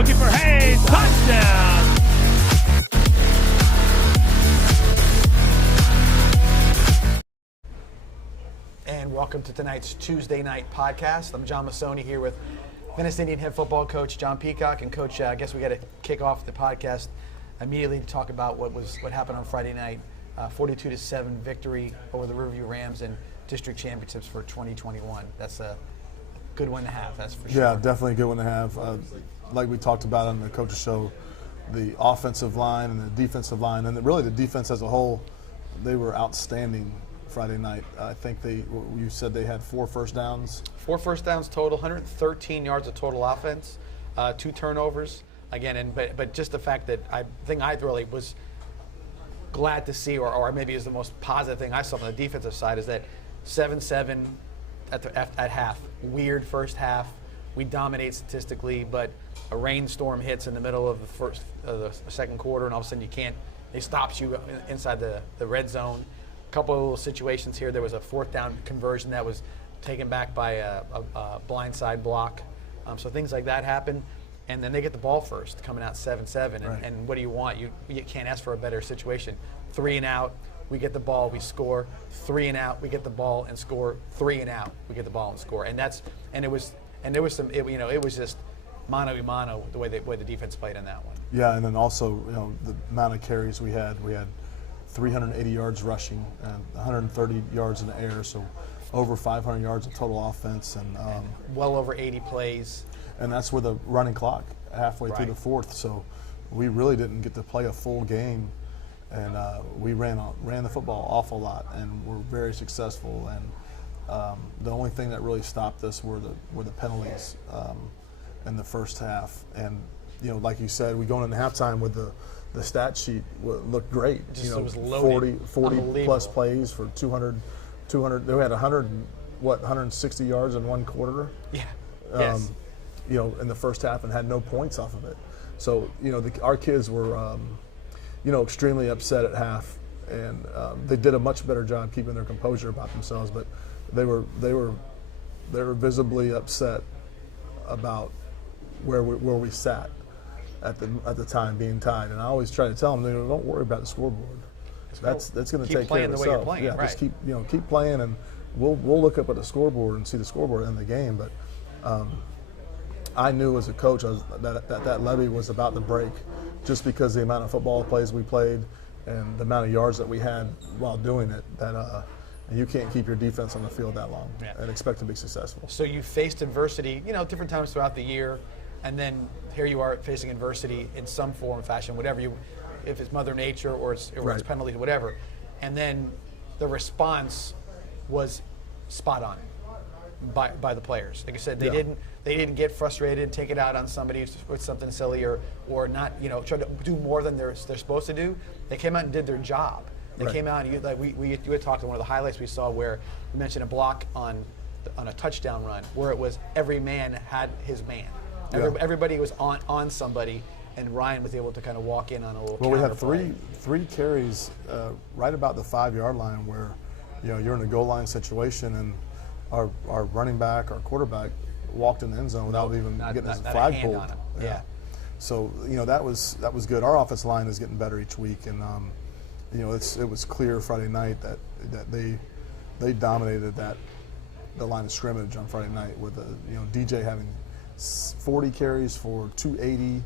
looking for Hayes, touchdown. And welcome to tonight's Tuesday night podcast. I'm John Mussone here with Venice Indian head football coach John Peacock. And Coach, I guess we got to kick off the podcast immediately to talk about what happened on Friday night. 42-7 victory over the Riverview Rams in district championships for 2021. That's a good one to have, that's for sure. Yeah, definitely a good one to have. Like we talked about on the coach's show, the offensive line and the defensive line, and really the defense as a whole, they were outstanding Friday night. I think you said they had 4 first downs. 4 first downs total, 113 yards of total offense, 2 turnovers. Again, but just the fact that I really was glad to see, or maybe is the most positive thing I saw on the defensive side, is that 7-7 at half. Weird first half. We dominate statistically, but a rainstorm hits in the middle of the second quarter, and all of a sudden it stops you inside the red zone. A couple of little situations here. There was a 4th down conversion that was taken back by a blindside block. So things like that happen. And then they get the ball first, coming out 7-7. Right. And what do you want? You can't ask for a better situation. 3 and out, we get the ball, we score. 3 and out, we get the ball and score. 3 and out, we get the ball and score. And it was just mano a mano the way the defense played in that one. Yeah, and then also the amount of carries we had 380 yards rushing and 130 yards in the air, so over 500 yards of total offense and well over 80 plays. And that's with a running clock halfway through Right. the 4th, so we really didn't get to play a full game, and we ran the football an awful lot and were very successful. And the only thing that really stopped us were the penalties in the first half. And like you said, we going into halftime with the stat sheet looked great. It was loaded. 40 plus plays for 200. They had 160 yards in one quarter. Yeah. Yes. In the first half, and had no points off of it. So, our kids were, extremely upset at half, and they did a much better job keeping their composure about themselves. But they were visibly upset about where we sat at the time, being tied. And I always try to tell them, don't worry about the scoreboard. That's going to take care of itself. Keep playing the way you're playing. Yeah, right. just keep playing, and we'll look up at the scoreboard and see the scoreboard in the game. But I knew as a coach that levy was about to break, just because the amount of football plays we played and the amount of yards that we had while doing it. That you can't keep your defense on the field that long and expect to be successful. So you faced adversity, different times throughout the year, and then here you are facing adversity in some form or fashion, if it's Mother Nature or it's penalties, whatever. And then the response was spot on by the players. Like I said, they didn't get frustrated, take it out on somebody with something silly or not, try to do more than they're supposed to do. They came out and did their job. They came out and you had talked to one of the highlights we saw where we mentioned a block on a touchdown run where it was every man had his man. Everybody was on somebody, and Ryan was able to kind of walk in on a little. Well, we had three carries right about the 5-yard line where you're in a goal line situation, and our running back, our quarterback, walked in the end zone without even getting his flag pulled. Yeah. So that was good. Our offensive line is getting better each week, and it was clear Friday night that they dominated the line of scrimmage on Friday night with DJ having 40 carries for 280,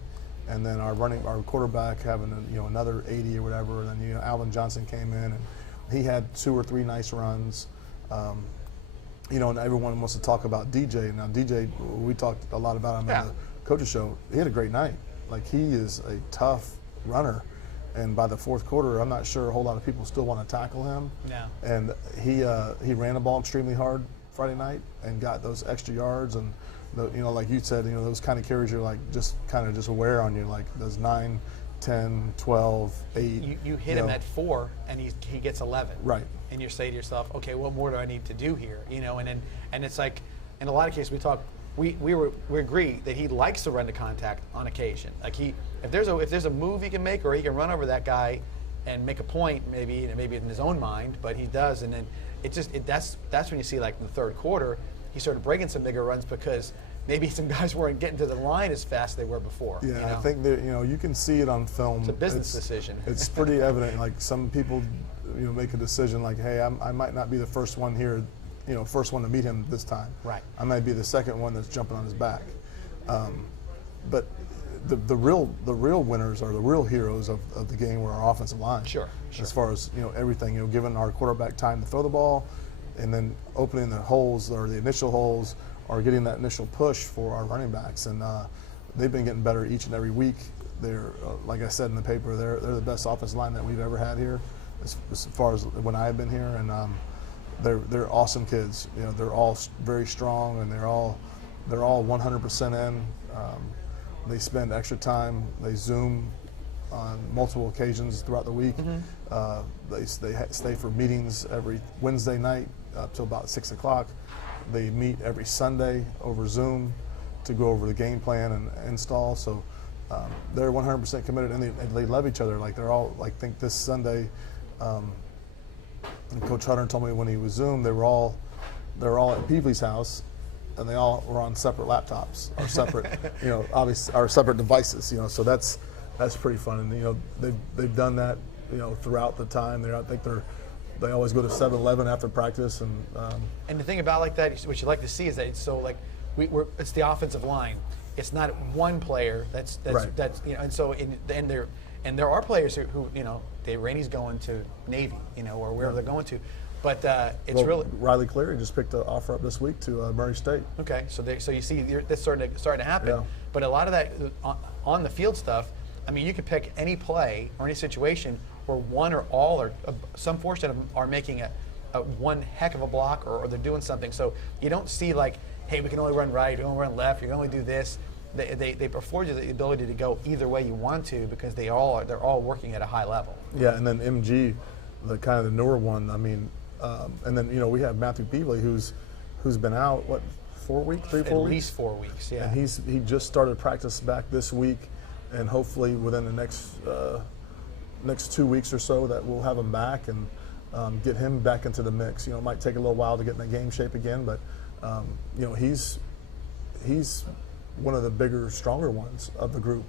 and then our quarterback having another 80 or whatever, and then Alvin Johnson came in and he had 2 or 3 nice runs. And everyone wants to talk about DJ. Now, DJ, we talked a lot about him on the coach's show. He had a great night. Like, he is a tough runner. And by the 4th quarter, I'm not sure a whole lot of people still want to tackle him. No. And he ran the ball extremely hard Friday night and got those extra yards. And, like you said, those kind of carries you're like just aware on you, like those 9, 10, 12, 8. You hit him at 4, and he gets 11. Right. And you say to yourself, okay, what more do I need to do here? And it's like, in a lot of cases we agree that he likes to run to contact on occasion. Like if there's a move he can make, or he can run over that guy and make a point, maybe in his own mind, but he does. And then that's when you see, like, in the 3rd quarter, he started breaking some bigger runs because maybe some guys weren't getting to the line as fast as they were before. Yeah, you know? I think that you can see it on film. It's a business decision. It's pretty evident. Like some people, make a decision like, hey, I might not be the first one here, first one to meet him this time. Right. I might be the second one that's jumping on his back. But the real winners are the real heroes of the game were our offensive line. Sure. As far as everything, giving our quarterback time to throw the ball, and then opening the holes or the initial holes, or getting that initial push for our running backs, and they've been getting better each and every week. They're like I said in the paper, they're the best offensive line that we've ever had here, as far as when I've been here, and they're awesome kids. They're all very strong, and they're all 100% in. They spend extra time. They Zoom on multiple occasions throughout the week. They stay for meetings every Wednesday night up till about 6 o'clock. They meet every Sunday over Zoom to go over the game plan and install. So they're 100% committed, and they love each other. Like they're all like, I think this Sunday, Coach Hutter told me when he was Zoom, they were all at Peevely's house, and they all were on separate laptops or separate, obviously our separate devices. So that's pretty fun, and they've done that throughout the time. I think they always go to 7-Eleven after practice, and the thing about like that, what you like to see is that it's so like it's the offensive line. It's not one player that's right. And so there are players who Rainey's going to Navy, or wherever they're going to. But it's really Riley Cleary just picked an offer up this week to Murray State. Okay, so you see that's starting to happen. Yeah. But a lot of that on the field stuff. I mean, you could pick any play or any situation where one or all or some portion of them are making a one heck of a block or they're doing something. So you don't see like, hey, we can only run right, we can only run left, you can only do this. They afford you the ability to go either way you want to because they're all working at a high level. Yeah, and then MG, the kind of the newer one. I mean. And then we have Matthew Peevely who's been out 4 weeks, 3-4 weeks? At least 4 weeks, yeah. And he just started practice back this week, and hopefully within the next 2 weeks or so that we'll have him back and get him back into the mix. It might take a little while to get in the game shape again, but he's one of the bigger, stronger ones of the group.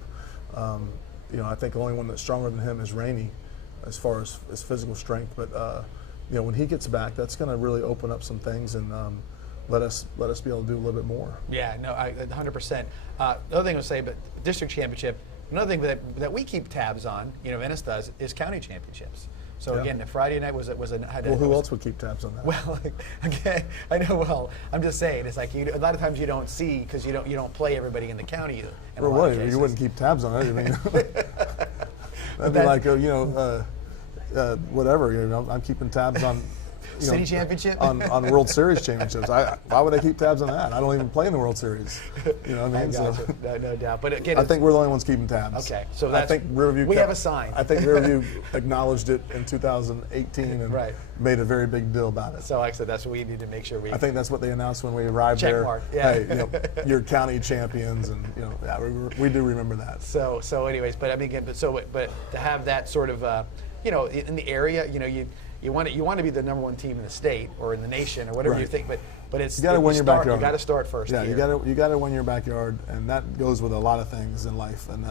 I think the only one that's stronger than him is Rainey, as far as his physical strength, but. When he gets back, that's going to really open up some things and let us be able to do a little bit more. Yeah, no, 100%. The other thing I would say, but district championship. Another thing that we keep tabs on, Venice does, is county championships. So again, the Friday night was who else would keep tabs on that? Well, okay, I know. Well, I'm just saying, it's like a lot of times you don't see because you don't play everybody in the county. Well, you wouldn't keep tabs on it. I mean, that'd be like whatever. I'm keeping tabs on city championship on World Series championships. Why would I keep tabs on that? I don't even play in the World Series. You know what I mean? So, no doubt. But again, I think we're the only ones keeping tabs. Okay, so I think Riverview. We have a sign. I think Riverview acknowledged it in 2018 and made a very big deal about it. So like I said, that's what we need to make sure we. I think that's what they announced when we arrived there. Check mark. Yeah. Hey, you're county champions, and we do remember that. So anyways, but I mean, again, but to have that sort of, in the area, you want to be the number one team in the state or in the nation or whatever you think, but it's you got to win your backyard. You got to start first. Yeah, you got to win your backyard, and that goes with a lot of things in life. And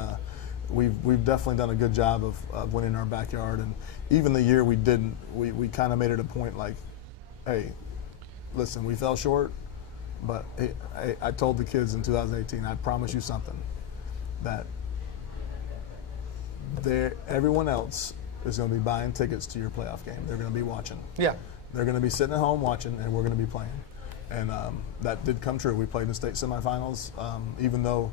we've definitely done a good job of winning our backyard. And even the year we didn't, we kind of made it a point like, hey, listen, we fell short, but I told the kids in 2018, I promise you something, that everyone else is going to be buying tickets to your playoff game. They're going to be watching. Yeah. They're going to be sitting at home watching, and we're going to be playing. And that did come true. We played in the state semifinals. Even though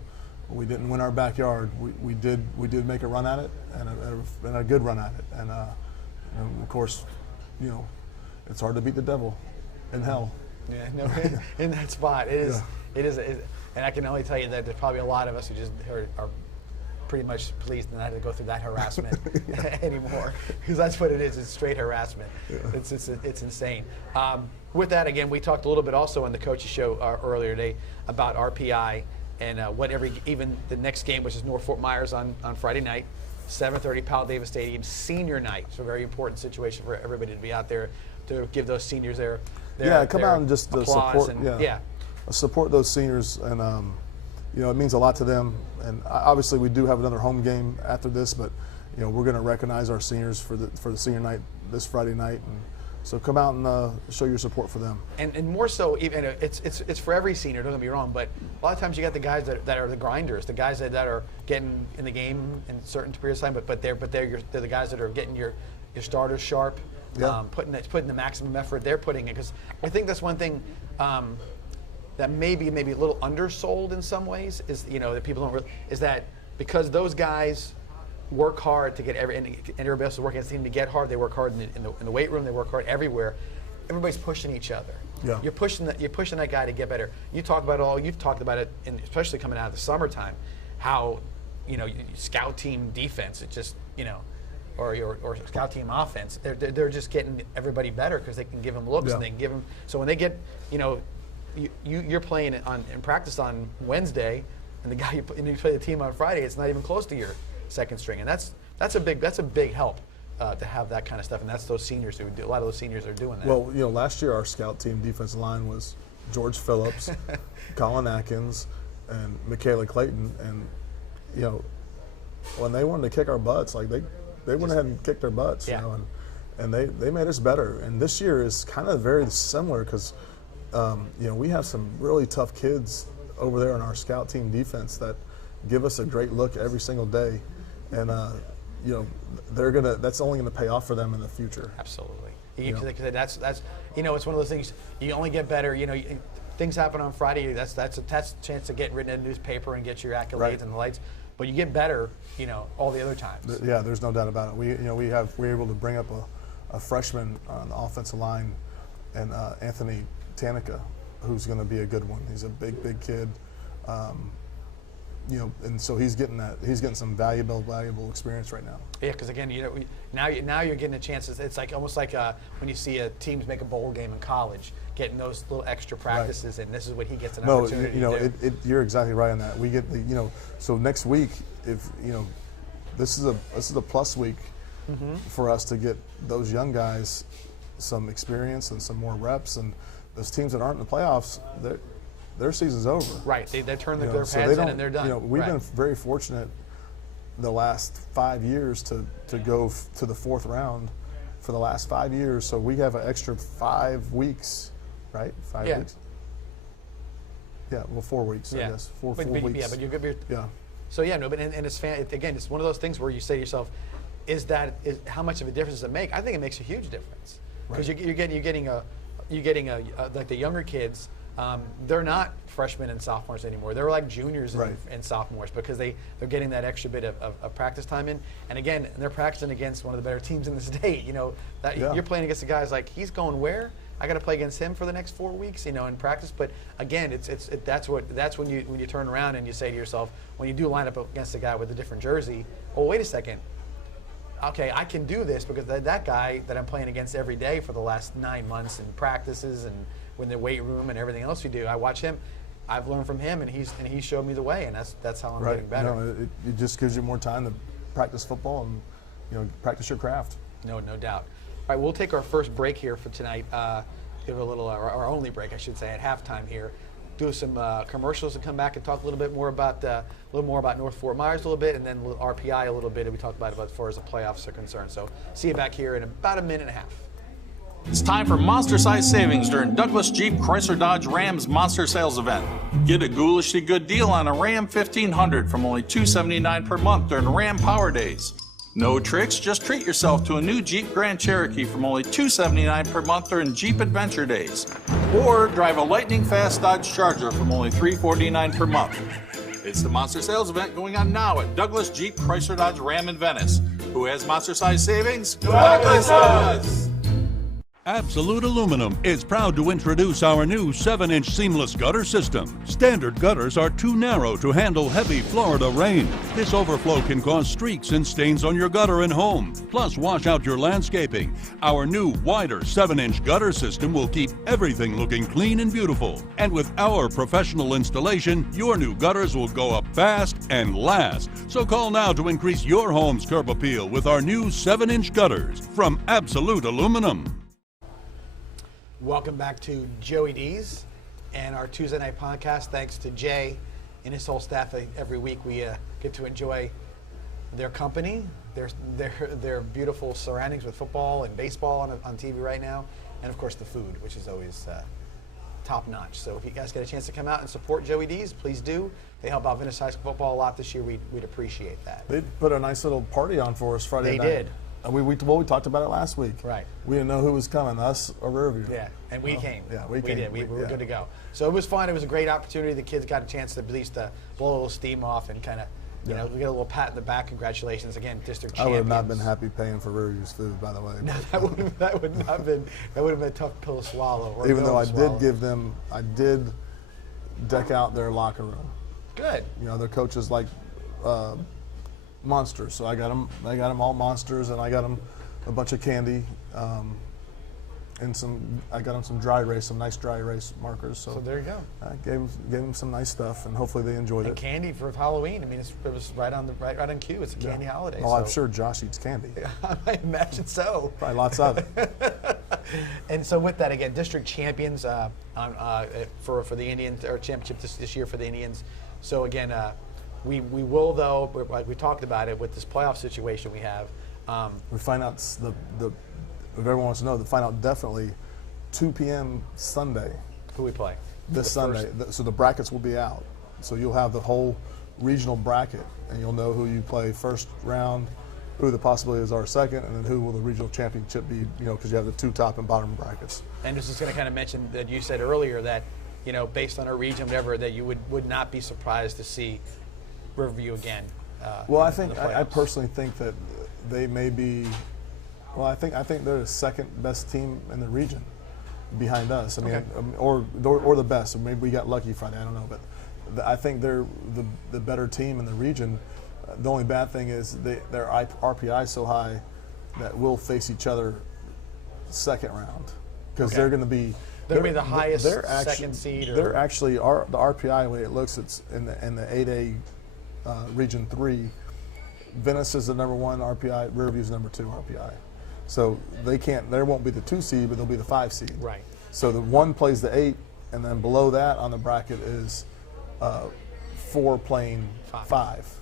we didn't win our backyard, we did make a run at it, and a good run at it. And of course, it's hard to beat the devil in hell. Yeah, no, in that spot, it is, and I can only tell you that there's probably a lot of us who just are pretty much pleased not to have to go through that harassment anymore, because that's what it is. It's straight harassment. Yeah. It's insane. With that, again, we talked a little bit also on the coaches show earlier today about RPI and even the next game, which is North Fort Myers on Friday night, 7:30, Powell Davis Stadium, senior night. So a very important situation for everybody to be out there to give those seniors their come out and just applause support. And, support those seniors, and it means a lot to them. And obviously, we do have another home game after this, but we're going to recognize our seniors for the senior night this Friday night, and so come out and show your support for them. And more so, even it's for every senior. Don't get me wrong, but a lot of times you got the guys that are the grinders, the guys that are getting in the game in certain periods of time, but they're the guys that are getting your starters sharp, putting the maximum effort they're putting in. Because I think that's one thing that maybe a little undersold in some ways is that people don't is that because those guys work hard to get everybody else is working as a team to get hard. They work hard in the weight room. They work hard everywhere. Everybody's pushing each other. Yeah. You're pushing that guy to get better. You've talked about it, especially coming out of the summertime, how scout team defense. It's just or scout team offense. They're just getting everybody better because they can give them looks and they can give them. So when they get you're playing in practice on Wednesday, and the guy you play the team on Friday, it's not even close to your second string, and that's a big help to have that kind of stuff, and that's those seniors who do. A lot of those seniors are doing that. Well, last year our scout team defensive line was George Phillips, Colin Atkins, and Michaela Clayton, and when they wanted to kick our butts, like they went ahead and kicked our butts, and they made us better. And this year is kind of very similar because we have some really tough kids over there on our scout team defense that give us a great look every single day, and that's only gonna pay off for them in the future. Absolutely. That's it's one of those things you only get better. Things happen on Friday. That's a chance to get written in the newspaper and get your accolades and the lights. But you get better, all the other times. Yeah, there's no doubt about it. We're able to bring up a freshman on the offensive line, and Anthony Tanica, who's going to be a good one. He's a big kid. And so he's getting some valuable experience right now. Yeah, because again, now you're getting a chance. It's like almost like when you see teams make a bowl game in college, getting those little extra practices, and this is what he gets an opportunity to do. You're exactly right on that. We get so next week, if this is a plus week for us to get those young guys some experience and some more reps, and those teams that aren't in the playoffs, their season's over. Right. They turn their pads in and they're done. We've been very fortunate the last 5 years to go to the fourth round for the last 5 years. So we have an extra 5 weeks, right? 5 weeks? Yeah, well, 4 weeks, I guess. Four weeks. Yeah, but you're good. Yeah. So, but again, it's one of those things where you say to yourself, how much of a difference does it make? I think it makes a huge difference. Because you're getting like the younger kids. They're not freshmen and sophomores anymore. They're like juniors and sophomores because they're getting that extra bit of practice time in. And again, they're practicing against one of the better teams in the state. You're playing against the guys like, he's going where? I got to play against him for the next 4 weeks, in practice. But again, that's when you turn around and you say to yourself, when you do line up against a guy with a different jersey, oh, wait a second. Okay, I can do this because that guy that I'm playing against every day for the last 9 months in practices and in the weight room and everything else we do, I watch him. I've learned from him, and he showed me the way, and that's how I'm getting better. It just gives you more time to practice football and practice your craft. No doubt. All right, we'll take our first break here for tonight. Give a little our only break, I should say, at halftime here. Do some commercials and come back and talk a little bit more about North Fort Myers a little bit, and then RPI a little bit. And we talked about as far as the playoffs are concerned. So see you back here in about a minute and a half. It's time for monster-sized savings during Douglas Jeep Chrysler Dodge Ram's Monster Sales Event. Get a ghoulishly good deal on a Ram 1500 from only $279 per month during Ram Power Days. No tricks, just treat yourself to a new Jeep Grand Cherokee from only $279 per month during Jeep Adventure Days. Or drive a lightning-fast Dodge Charger from only $349 per month. It's the Monster Sales Event going on now at Douglas Jeep Chrysler Dodge Ram in Venice. Who has monster-sized savings? Douglas does! Absolute Aluminum is proud to introduce our new 7-inch seamless gutter system. Standard gutters are too narrow to handle heavy Florida rain. This overflow can cause streaks and stains on your gutter and home, plus wash out your landscaping. Our new wider 7-inch gutter system will keep everything looking clean and beautiful. And with our professional installation, your new gutters will go up fast and last. So call now to increase your home's curb appeal with our new 7-inch gutters from Absolute Aluminum. Welcome back to Joey D's. and our Tuesday night podcast. Thanks to Jay and his whole staff. Every week we get to enjoy their company, their beautiful surroundings with football and baseball on TV right now, and of course the food, which is always top notch. So if you guys get a chance to come out and support Joey D's, please do. They help out Venice High School football a lot this year. We'd appreciate that. They put a nice little party on for us Friday night. They did. And we talked about it last week. Right. We didn't know who was coming, us or Riverview. Yeah, and we came. Yeah, we came. did. We were Yeah. good to go. So it was fun. It was a great opportunity. The kids got a chance to at least blow a little steam off and kind of, you know, we get a little pat in the back. Congratulations again, district I would champions. have not been happy paying for Riverview's food, by the way. No, that would not been. That would have been a tough pill to swallow. Or Even though I swallow. did give them, I did deck out their locker room. Good. You know, their coaches like monsters, so I got them all monsters, and I got them a bunch of candy, and I got them some nice dry erase markers. So there you go. I gave them some nice stuff, and hopefully they enjoyed And it. candy for Halloween. I mean, it was right on cue. It's a candy holiday. Well, I'm so- sure Josh eats candy. I imagine so. Probably lots of it. And so with that, again, district champions for the Indians, or championship this year for the Indians. So again, we will, though, like we talked about it, with this playoff situation we have. We find out if everyone wants to know, find out definitely 2 p.m. Sunday. Who we play. This Sunday. So the brackets will be out. So you'll have the whole regional bracket, and you'll know who you play first round, who the possibilities are second, and then who will the regional championship be, you know, because you have the 2 top and bottom brackets. And this is going to kind of mention that you said earlier that, you know, based on our region, whatever, that you would not be surprised to see Riverview again. Well, in the I playoffs. personally think that they may be. Well, I think they're the second best team in the region, behind us. I mean, Okay. or the best. Or maybe we got lucky Friday. I don't know, but I think they're the better team in the region. The only bad thing is their RPI is so high that we'll face each other second round because Okay. they're going to be. They're going to be the highest they're actually, second seed. Or, They're actually the RPI, the way it looks, it's in the 8A Region 3. Venice is the number 1 RPI. Riverview is number 2 RPI. So there won't be the 2 seed, but they'll be the 5 seed. Right. So the 1 plays the 8, and then below that on the bracket is 4 playing 5.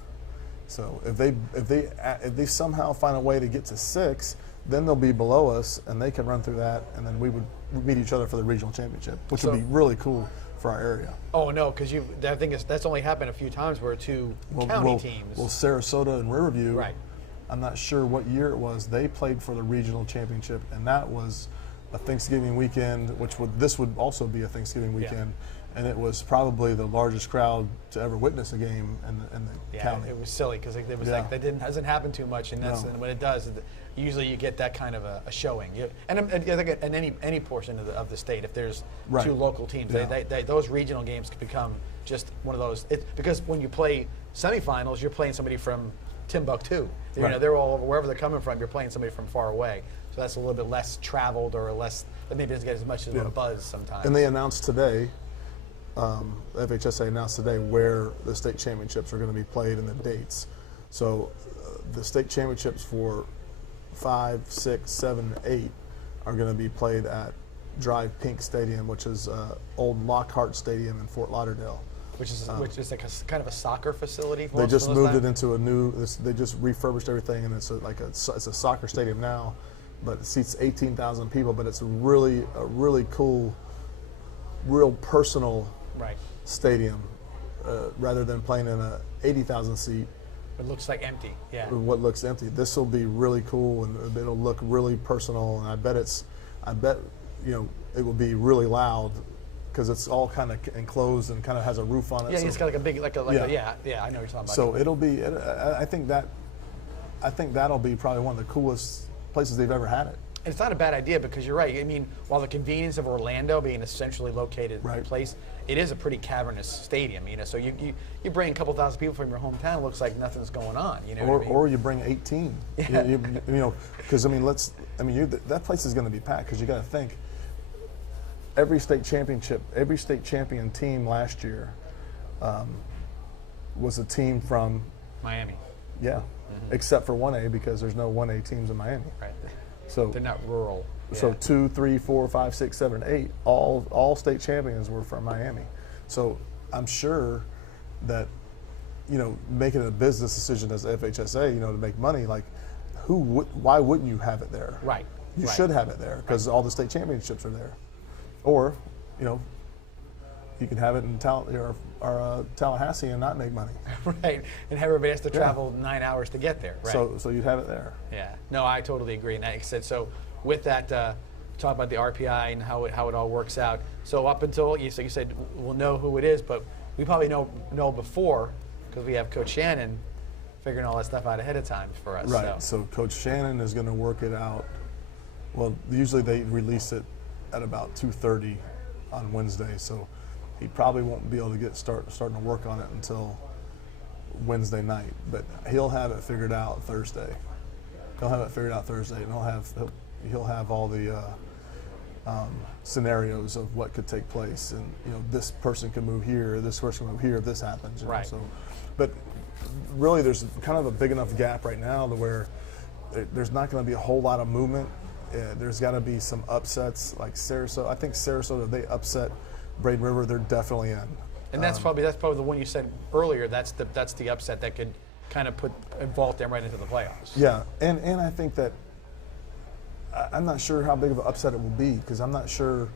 So if they somehow find a way to get to 6, then they'll be below us, and they can run through that, and then we would meet each other for the regional championship, which would be really cool for our area. Oh no, because I think that's only happened a few times where 2 county teams. Well, Sarasota and Riverview. Right. I'm not sure what year it was. They played for the regional championship, and that was a Thanksgiving weekend, this would also be a Thanksgiving weekend, and it was probably the largest crowd to ever witness a game in the county. It was silly because it was like that hasn't happened too much, and and when it does, usually you get that kind of a showing. And I think in any portion of the state, if there's 2 local teams, those regional games can become just one of those. Because when you play semifinals, you're playing somebody from Timbuktu. You know, they're all over wherever they're coming from. You're playing somebody from far away, so that's a little bit less traveled or less. That maybe doesn't get as much of a buzz sometimes. And they announced today. FHSA announced today where the state championships are going to be played and the dates. So the state championships for 5, 6, 7, 8 are going to be played at Drive Pink Stadium, which is old Lockhart Stadium in Fort Lauderdale. Which is like a kind of a soccer facility. They just moved it into a new. They just refurbished everything, and it's a soccer stadium now, but it seats 18,000 people. But it's a really cool, real personal stadium, rather than playing in a 80,000 seat. It looks like empty. Yeah. What looks empty. This will be really cool, and it'll look really personal. And I bet it will be really loud. Because it's all kind of enclosed and kind of has a roof on it. Yeah, so it's got like a big, I know what you're talking about. So it'll be. I think that'll be probably one of the coolest places they've ever had it. It's not a bad idea because you're right. I mean, while the convenience of Orlando being a centrally located place, it is a pretty cavernous stadium. You know, so you bring a couple thousand people from your hometown, it looks like nothing's going on. You know, or you bring 18. Yeah. You know, because that place is going to be packed because you got to think. Every state champion team last year was a team from Miami. Yeah, except for 1A because there's no 1A teams in Miami. Right. So they're not rural. So 2, 3, 4, 5, 6, 7, 8, all state champions were from Miami. So I'm sure that, making a business decision as FHSA, to make money, like, why wouldn't you have it there? Right. You should have it there because all the state championships are there. Or, you can have it in Tallahassee and not make money. Right, and everybody has to travel 9 hours to get there. Right. So you'd have it there. Yeah. No, I totally agree. And like I said, so with that, talk about the RPI and how it all works out. So up until you said we'll know who it is, but we probably know before because we have Coach Shannon figuring all that stuff out ahead of time for us. Right. So Coach Shannon is going to work it out. Well, usually they release it at about 2:30 on Wednesday, so he probably won't be able to starting to work on it until Wednesday night. But he'll have it figured out Thursday. He'll have it figured out Thursday, and he'll have all the scenarios of what could take place, and this person can move here, this person can move here if this happens. Right. So, but really, there's kind of a big enough gap right now to where there's not going to be a whole lot of movement. There's got to be some upsets like Sarasota. I think Sarasota, if they upset Braden River, they're definitely in. And that's probably the one you said earlier. That's the upset that could kind of vault them right into the playoffs. Yeah, and I think that I'm not sure how big of an upset it will be because I'm not sure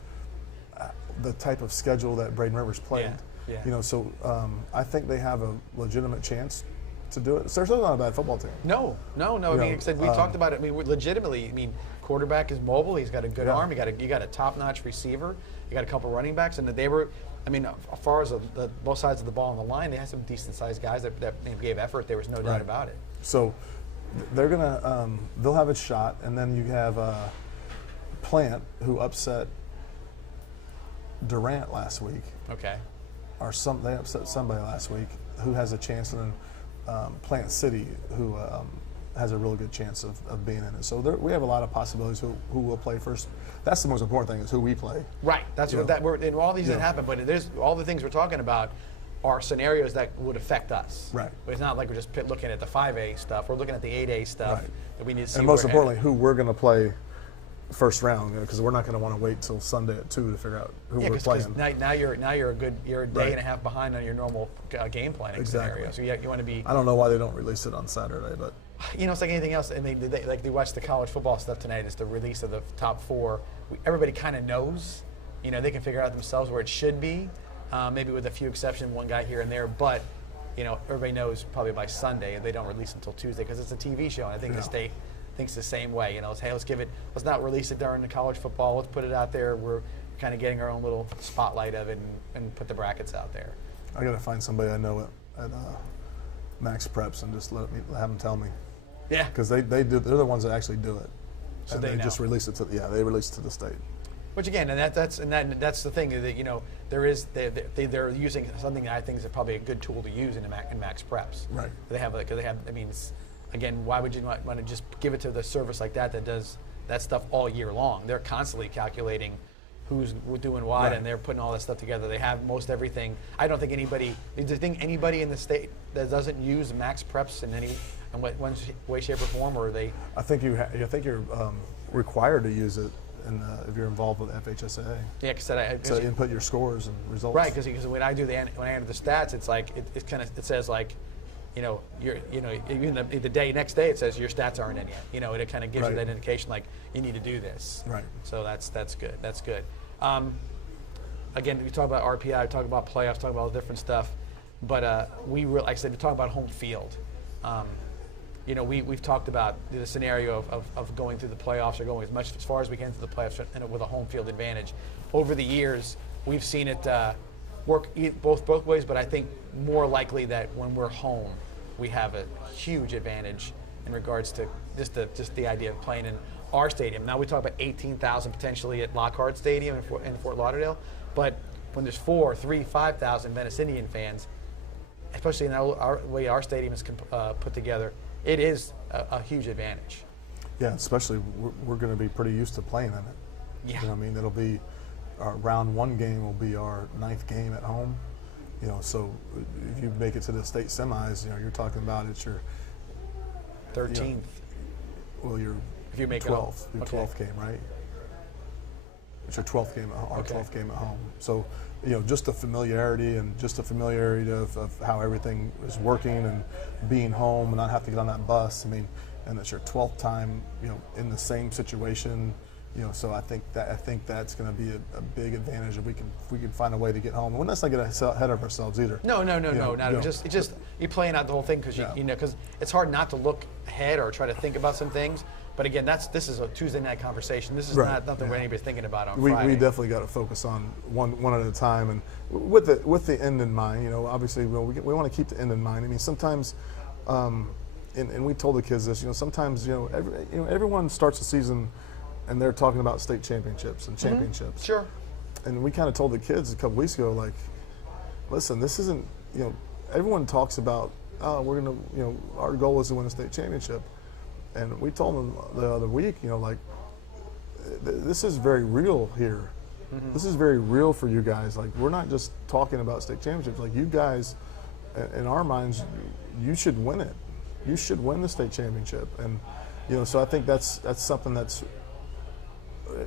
the type of schedule that Braden River's played. Yeah. So I think they have a legitimate chance to do it. Sarasota's not a bad football team. No. I mean, we talked about it. I mean, legitimately. I mean, quarterback is mobile. He's got a good arm. You got a top-notch receiver. You got a couple running backs, and they were. I mean, as far as both sides of the ball on the line, they had some decent-sized guys that gave effort. There was no doubt about it. So they're gonna they'll have a shot, and then you have Plant who upset Durant last week. Okay. They upset somebody last week who has a chance, and then Plant City who has a really good chance of being in it. So we have a lot of possibilities who will play first. That's the most important thing is who we play. Right. That's what and all these didn't happen, but there's all the things we're talking about are scenarios that would affect us. Right. But it's not like we're just looking at the 5A stuff. We're looking at the 8A stuff that we need to see. And most importantly, who we're going to play first round, because we're not going to want to wait till Sunday at 2 to figure out who we're playing. Now you're a day and a half behind on your normal game planning scenario. So you want to be. I don't know why they don't release it on Saturday, but it's like anything else. And they watched the college football stuff tonight. It's the release of the top 4. Everybody kind of knows. They can figure out themselves where it should be. Maybe with a few exceptions, one guy here and there, but everybody knows probably by Sunday. They don't release until Tuesday because it's a TV show. And I think the state thinks the same way. Let's not release it during the college football. Let's put it out there. We're kind of getting our own little spotlight of it and put the brackets out there. I got to find somebody I know at Max Preps and just have them tell me. Yeah. Because they're the ones that actually do it. So and they just release it they release it to the state. Which again, that's the thing that they're using something that I think is probably a good tool to use in Max Preps. Right. They have. I mean, again, why would you not want to just give it to the service like that does that stuff all year long? They're constantly calculating who's doing what, and they're putting all that stuff together. They have most everything. I don't think anybody. Do you think anybody in the state that doesn't use Max Preps in any one way, shape, or form, or are they? I think you're required to use it. And if you're involved with FHSA, yeah, so input your scores and results. Right, because when I enter the stats, it's like it says like, even the next day it says your stats aren't in yet. It kind of gives you that indication like you need to do this. Right. So that's good. That's good. Again, we talk about RPI, talk about playoffs, talk about all the different stuff, but like I said, we talk about home field. We've talked about the scenario of going through the playoffs or going as far as we can through the playoffs with a home field advantage. Over the years, we've seen it work both ways, but I think more likely that when we're home, we have a huge advantage in regards to just the idea of playing in our stadium. Now we talk about 18,000 potentially at Lockhart Stadium in Fort Lauderdale, but when there's 4, 3, 5,000 Venice Indian fans, especially in the way our stadium is put together, it is a huge advantage. Yeah, especially we're going to be pretty used to playing in it. Yeah. I mean, it'll be our round 1 game will be our 9th game at home. So if you make it to the state semis, you're talking about it's your 13th. Well, your if you make 12th, it your 12th game, right? It's your 12th game at our 12th game at home. So, you know, just the familiarity of how everything is working and being home and not have to get on that bus. I mean, and it's your 12th time, you know, in the same situation. You know, so I think that's going to be a big advantage if we can find a way to get home. And let's not get ahead of ourselves either. No, not just you're playing out the whole thing because you know, because it's hard not to look ahead or try to think about some things. But again, this is a Tuesday night conversation. This is not nothing anybody's thinking about on Friday. We definitely got to focus on one at a time, and with the end in mind. You know, obviously we want to keep the end in mind. I mean, sometimes, and we told the kids this. You know, sometimes everyone starts the season, and they're talking about state championships and championships. Mm-hmm. Sure. And we kind of told the kids a couple weeks ago, like, listen, this isn't. You know, everyone talks about, oh, we're gonna. You know, our goal is to win a state championship. And we told them the other week, you know, like, this is very real here. Mm-hmm. This is very real for you guys. Like, we're not just talking about state championships. Like, you guys, in our minds, you should win it. You should win the state championship. And, you know, so I think that's something that's,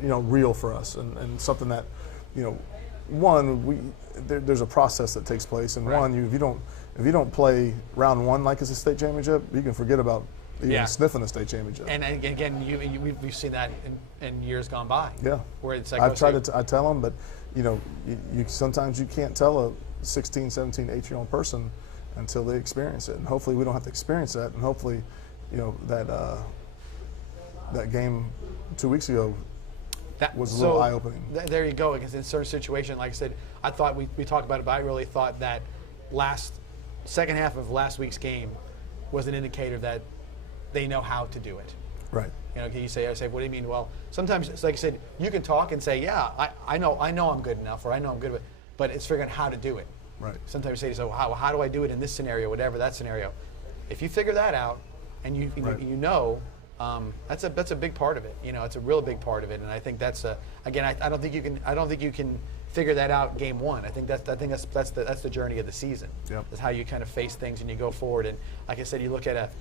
you know, real for us and something that, you know, there's a process that takes place. And right. If you don't play round one like it's a state championship, you can forget about even sniffing a state championship. And again, we've seen that in years gone by. Yeah. Where it's like I tell them, but you know, you sometimes you can't tell a 16, 17, 18-year-old person until they experience it. And hopefully we don't have to experience that. And hopefully, you know, that game 2 weeks ago was a little eye-opening. There you go. Because in a certain situation, like I said, I thought we talked about it, but I really thought that second half of last week's game was an indicator that they know how to do it. Right. You know, I say, what do you mean? Well, sometimes it's like I said, you can talk and say, yeah, I know I'm good enough, or I know I'm good with it, but it's figuring out how to do it. Right. Sometimes you say, so how do I do it in this scenario, whatever that scenario? If you figure that out, and you know, that's a big part of it. You know, it's a real big part of it, and I think that's again, I don't think you can figure that out game one. I think that's the journey of the season. Yep. That's how you kind of face things and you go forward. And like I said, you look at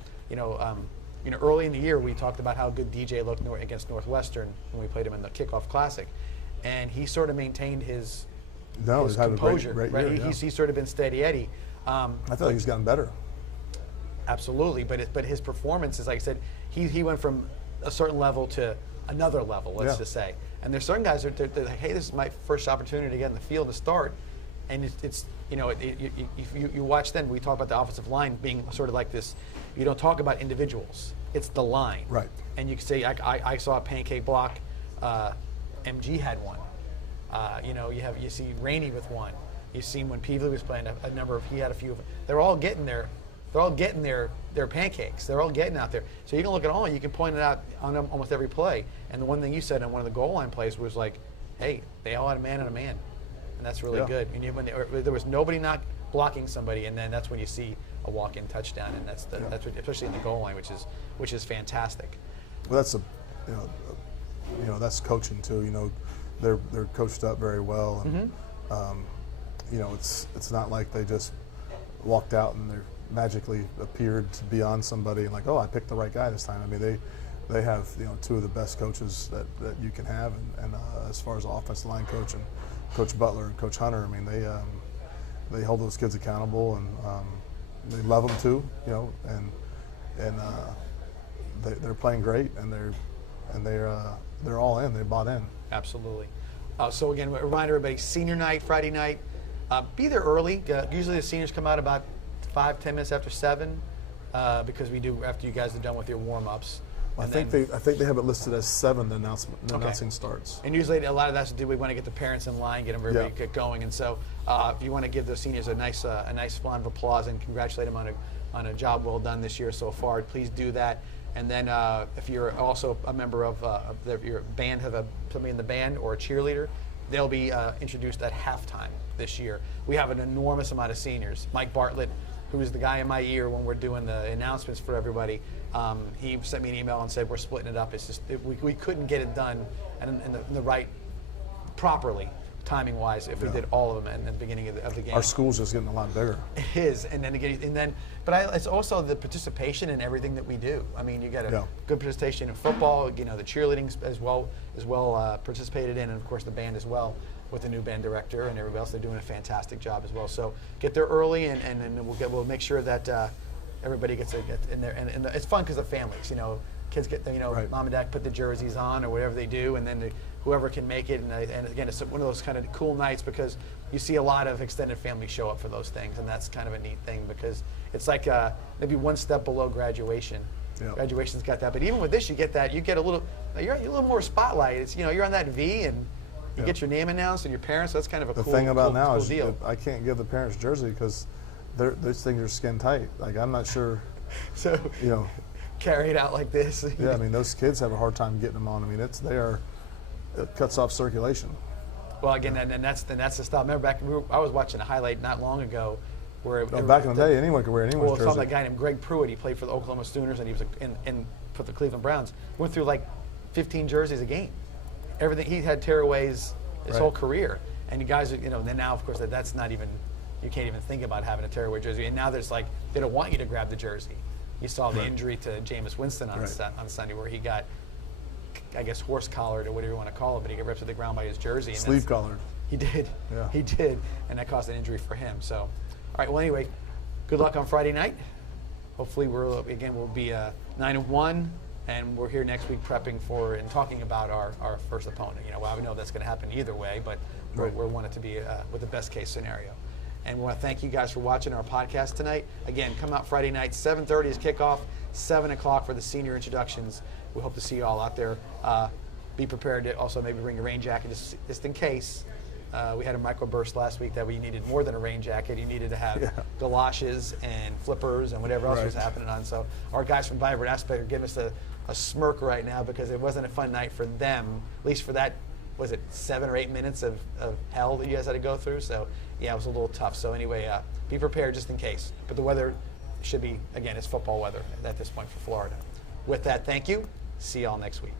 early in the year we talked about how good DJ looked against Northwestern when we played him in the kickoff classic, and he sort of maintained his composure. Great right? year, He's sort of been steady Eddie. I feel like he's gotten better. Absolutely, but his performance is, like I said, he went from a certain level to another level. Let's just say. And there's certain guys that they're like, hey, this is my first opportunity to get in the field to start, and it's you know, you watch then, we talk about the offensive line being sort of like this, you don't talk about individuals, it's the line. Right. And you can say, I saw a pancake block, MG had one. You know, you see Rainey with one. You see when Peavley was playing he had a few of them. They're all getting their pancakes. They're all getting out there. So you can look at all, you can point it out on almost every play. And the one thing you said on one of the goal line plays was like, hey, they all had a man and a man. And that's really good. And when there was nobody not blocking somebody, and then that's when you see a walk-in touchdown, and that's what, especially in the goal line, which is fantastic. Well, that's that's coaching too. You know, they're coached up very well, and you know, it's not like they just walked out and they magically appeared to be on somebody and like, oh, I picked the right guy this time. I mean, they have, you know, two of the best coaches that you can have, and as far as offensive line coach and Coach Butler and Coach Hunter, I mean, they hold those kids accountable, and they love them too, you know, and they're playing great, and they're all in. They bought in. Absolutely. So again, a reminder, everybody: senior night, Friday night. Be there early. Usually the seniors come out about 5-10 minutes after 7, because we do after you guys are done with your warm-ups. I think they have it listed as 7. The announcing starts. And usually a lot of that's to do. We want to get the parents in line, get them ready to get going. And so, if you want to give those seniors a nice round of applause and congratulate them on a job well done this year so far, please do that. And then, if you're also a member of your band, have somebody in the band or a cheerleader, they'll be introduced at halftime this year. We have an enormous amount of seniors. Mike Bartlett, who is the guy in my ear when we're doing the announcements for everybody, he sent me an email and said, we're splitting it up. It's just we couldn't get it done in the right properly timing-wise, if we did all of them at the beginning of the game. Our school's just getting a lot bigger. It is, but it's also the participation in everything that we do. I mean, you got a good participation in football. You know, the cheerleading as well participated in, and of course the band as well with the new band director and everybody else. They're doing a fantastic job as well. So get there early, and then we'll make sure that everybody gets in there. And it's fun because of families. You know, kids get mom and dad put the jerseys on or whatever they do, and then whoever can make it. And again, it's one of those kind of cool nights because you see a lot of extended families show up for those things, and that's kind of a neat thing because it's like maybe one step below graduation. Yep. Graduation's got that, but even with this, you get a little more spotlight. It's you're on that V and you get your name announced and your parents. So that's kind of a cool deal. The thing about now is I can't give the parents jersey because those things are skin tight. Like I'm not sure. So carry it out like this. Yeah, I mean those kids have a hard time getting them on. I mean it cuts off circulation. Well, again, and that's the style. Remember I was watching a highlight not long ago where back in the day, anyone could wear anyone's jersey. Well, it's a guy named Greg Pruitt. He played for the Oklahoma Sooners, and he was for the Cleveland Browns. Went through like 15 jerseys a game. Everything he had tearaways his whole career. And you guys, then now of course that's not even, you can't even think about having a tearaway jersey. And now there's like they don't want you to grab the jersey. You saw the injury to Jameis Winston on Sunday where he got, I guess, horse collared or whatever you want to call it, but he got ripped to the ground by his jersey. Sleeve collared. He did. Yeah. He did, and that caused an injury for him. So, all right. Well, anyway, good luck on Friday night. Hopefully, we'll be 9-1, and we're here next week prepping for and talking about our first opponent. Well, we know that's going to happen either way, but we want it to be with the best case scenario. And we want to thank you guys for watching our podcast tonight. Again, come out Friday night, 7:30 is kickoff, 7 o'clock for the senior introductions. We hope to see you all out there. Be prepared to also maybe bring a rain jacket just in case. We had a microburst last week that we needed more than a rain jacket. You needed to have galoshes and flippers and whatever else was happening on. So our guys from Vibrant Aspect are giving us a smirk right now because it wasn't a fun night for them, at least for that, was it 7 or 8 minutes of hell that you guys had to go through? So yeah, it was a little tough. So anyway, be prepared just in case. But the weather should be, again, it's football weather at this point for Florida. With that, thank you. See y'all next week.